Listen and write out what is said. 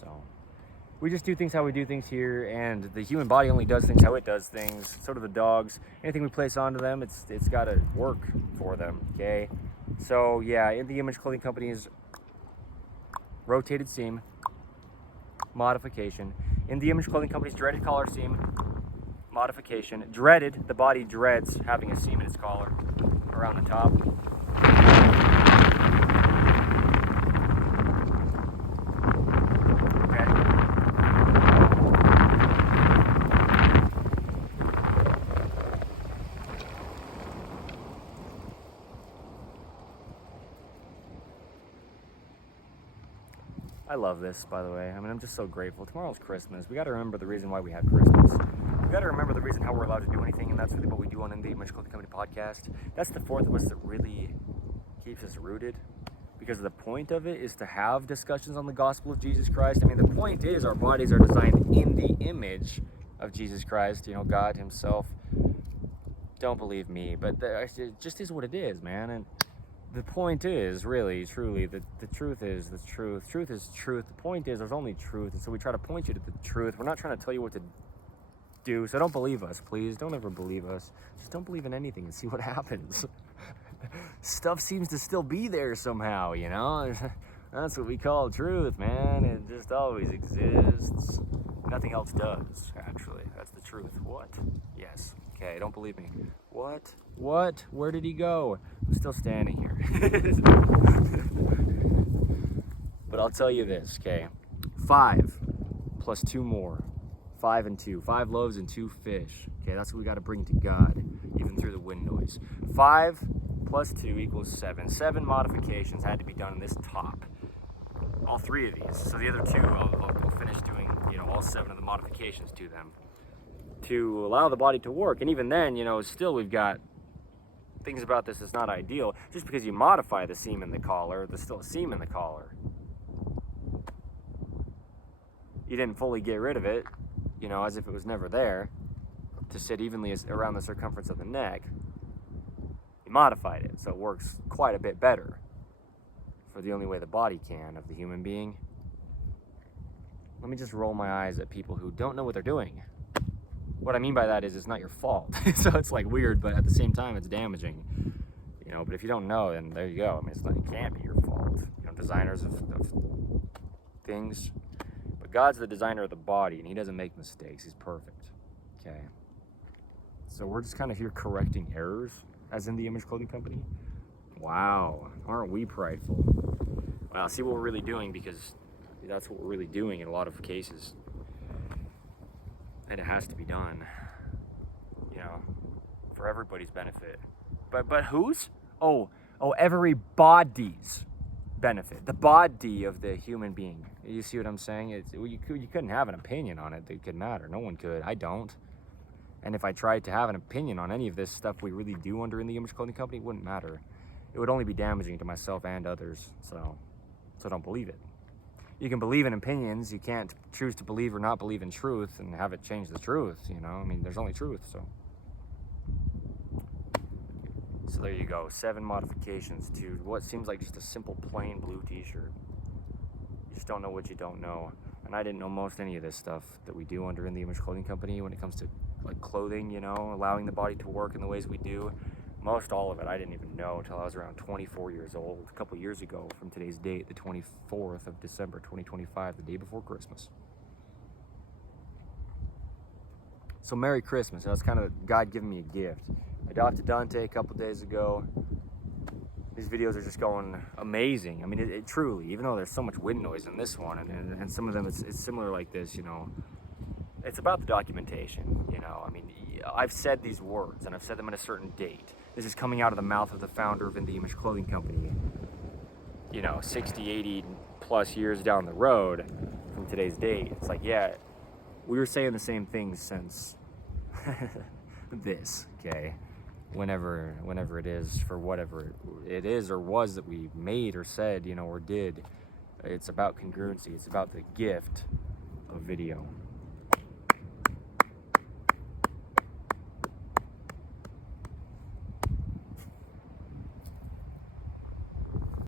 So we just do things how we do things here, and the human body only does things how it does things. So do the dogs. Anything we place onto them, it's got to work for them, okay? So yeah, In the Image Clothing Company's rotated seam modification. In the Image Clothing Company's dreaded collar seam modification. Dreaded, the body dreads having a seam in its collar around the top. I love this, by the way. I mean, I'm just so grateful. Tomorrow's Christmas. We got to remember the reason why we had Christmas. We got to remember the reason how we're allowed to do anything, and that's really what we do on In the Image Clothing Company podcast. That's the fourth of us that really keeps us rooted, because the point of it is to have discussions on the gospel of Jesus Christ. I mean, the point is our bodies are designed in the image of Jesus Christ, you know, God himself. Don't believe me, but it just is what it is, man. And the point is, really, truly, the truth is the truth. Truth is truth. The point is there's only truth, and so we try to point you to the truth. We're not trying to tell you what to do, so don't believe us, please. Don't ever believe us. Just don't believe in anything and see what happens. Stuff seems to still be there somehow, you know? That's what we call truth, man. It just always exists. Nothing else does, actually. That's the truth. What? Yes. Okay, don't believe me. What? What? Where did he go? I'm still standing here. But I'll tell you this, okay? 5 plus 2 more. 5 and 2. 5 loaves and 2 fish. Okay, that's what we got to bring to God, even through the wind noise. 5 plus 2 equals 7. 7 modifications had to be done in this top. All 3 of these. So the other 2, I'll finish doing, you know, all 7 of the modifications to them, to allow the body to work. And even then, you know, still we've got things about this that's not ideal. Just because you modify the seam in the collar, there's still a seam in the collar. You didn't fully get rid of it, you know, as if it was never there, to sit evenly around the circumference of the neck. You modified it, so it works quite a bit better for the only way the body can of the human being. Let me just roll my eyes at people who don't know what they're doing. What I mean by that is it's not your fault. So it's like weird, but at the same time it's damaging. You know, but if you don't know, then there you go. I mean, it can't be your fault. You know, designers of things. But God's the designer of the body, and he doesn't make mistakes. He's perfect. Okay. So we're just kind of here correcting errors, as in the Image Clothing Company. Wow. Aren't we prideful? Well, see what we're really doing, because that's what we're really doing in a lot of cases. And it has to be done, you know, for everybody's benefit. But whose? Oh, everybody's benefit. The body of the human being. You see what I'm saying? You couldn't have an opinion on it that could matter. No one could. I don't. And if I tried to have an opinion on any of this stuff we really do under In the Image Clothing Company, it wouldn't matter. It would only be damaging to myself and others. So don't believe it. You can believe in opinions. You can't choose to believe or not believe in truth and have it change the truth, you know? I mean, there's only truth, so there you go. 7 modifications to what seems like just a simple plain blue t-shirt. You just don't know what you don't know. And I didn't know most any of this stuff that we do under In the Image Clothing Company when it comes to like clothing, you know, allowing the body to work in the ways we do. Most all of it I didn't even know until I was around 24 years old, a couple years ago from today's date, the 24th of December, 2025, the day before Christmas. So Merry Christmas. That's kind of God giving me a gift. I adopted Dante a couple days ago. These videos are just going amazing. I mean, it truly, even though there's so much wind noise in this one, and some of them it's similar like this, you know, it's about the documentation, you know. I mean, I've said these words, and I've said them at a certain date. This is coming out of the mouth of the founder of In the Image Clothing Company, you know, 60, 80 plus years down the road from today's date. It's like, yeah, we were saying the same things since this, okay? Whenever it is, for whatever it is or was that we made or said, you know, or did. It's about congruency. It's about the gift of video.